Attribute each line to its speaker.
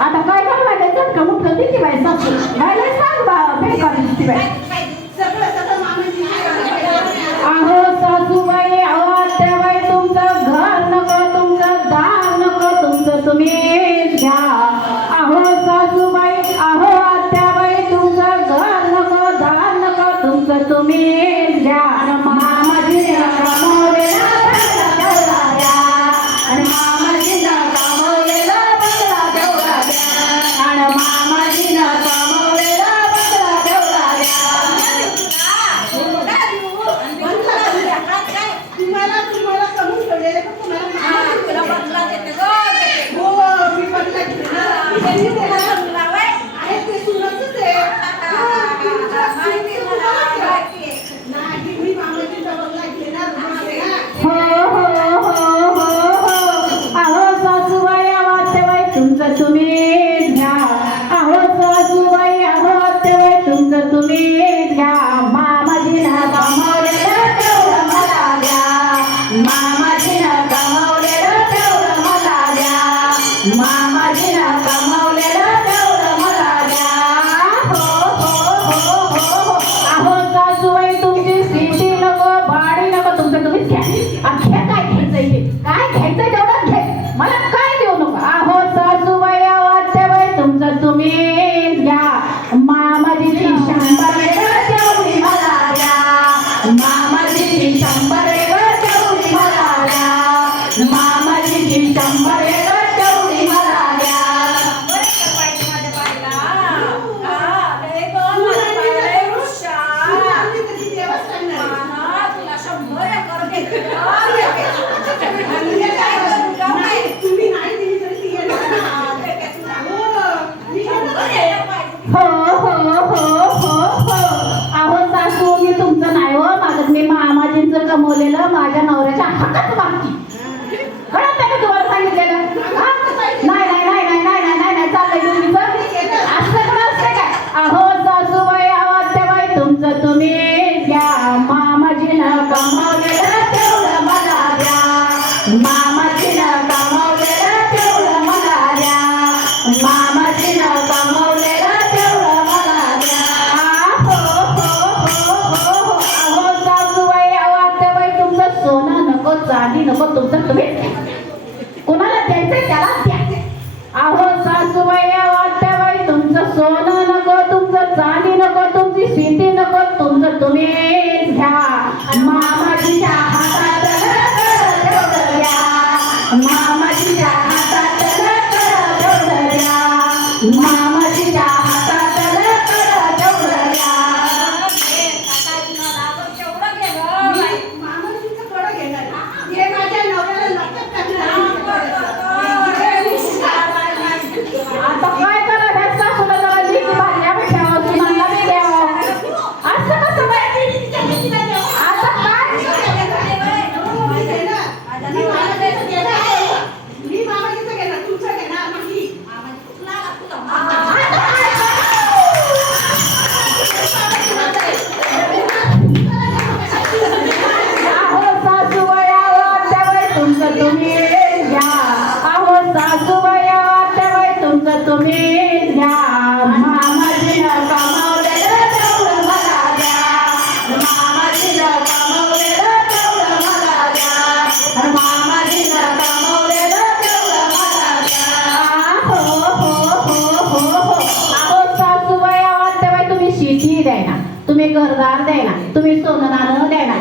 Speaker 1: आता काय काय वाटायचं का उठलं दिली बाई सासू बायला सांग बा बेकार दिसती बाई. अहो सासूबाई अहो तुमचं घर नको तुमचं दार नको तुमचं तुम्हीच घ्या. कमवलेलं
Speaker 2: माझ्या नवऱ्याच्या हातात मागती. मग तुमचं तुम्ही कोणाला द्यायचं त्याला द्या.
Speaker 1: अहो सासूबाई वाटत्याबाई तुमचं सोनं नको तुमचं चांदी नको तुमची शेती नको तुमचं तुम्ही घ्या. मामाजीच्या हातात मामाजीच्या हातात तुम्ही घ्या अहो सासूबाई आत्याबाई तुमचं तुम्ही घ्या मामाजीनं कमावलेलं तेवढं मला द्या. मामाजीनं कमावलेलं तेवढं मला द्या. मामाजीनं कमावलेलं तेवढं मला द्या. हो हो हो हो. घरदार द्यायना तुम्ही सोनं नाणं द्यायना